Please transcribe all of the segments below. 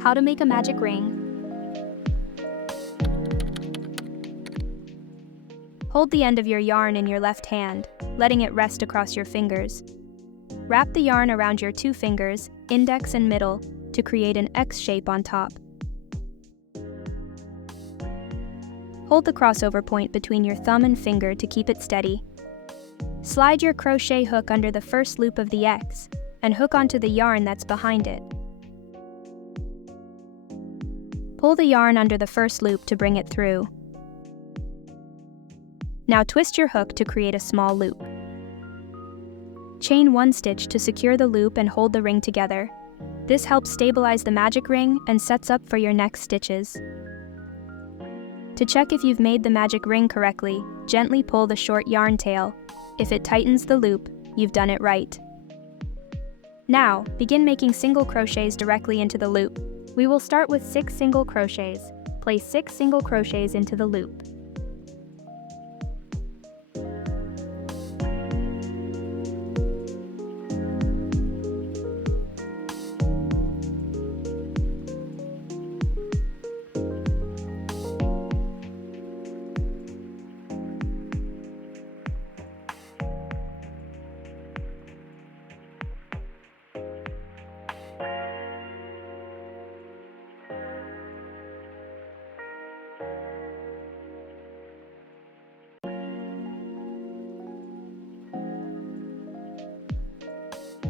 How to make a magic ring. Hold the end of your yarn in your left hand, letting it rest across your fingers. Wrap the yarn around your two fingers, index and middle, to create an X shape on top. Hold the crossover point between your thumb and finger to keep it steady. Slide your crochet hook under the first loop of the X, and hook onto the yarn that's behind it. Pull the yarn under the first loop to bring it through. Now twist your hook to create a small loop. Chain one stitch to secure the loop and hold the ring together. This helps stabilize the magic ring and sets up for your next stitches. To check if you've made the magic ring correctly, gently pull the short yarn tail. If it tightens the loop, you've done it right. Now, begin making single crochets directly into the loop. We will start with 6 single crochets. Place 6 single crochets into the loop.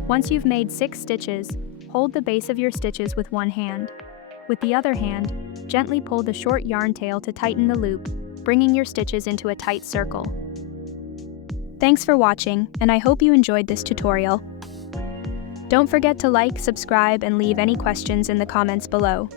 Once you've made 6 stitches, hold the base of your stitches with one hand. With the other hand, gently pull the short yarn tail to tighten the loop, bringing your stitches into a tight circle. Thanks for watching, and I hope you enjoyed this tutorial. Don't forget to like, subscribe, and leave any questions in the comments below.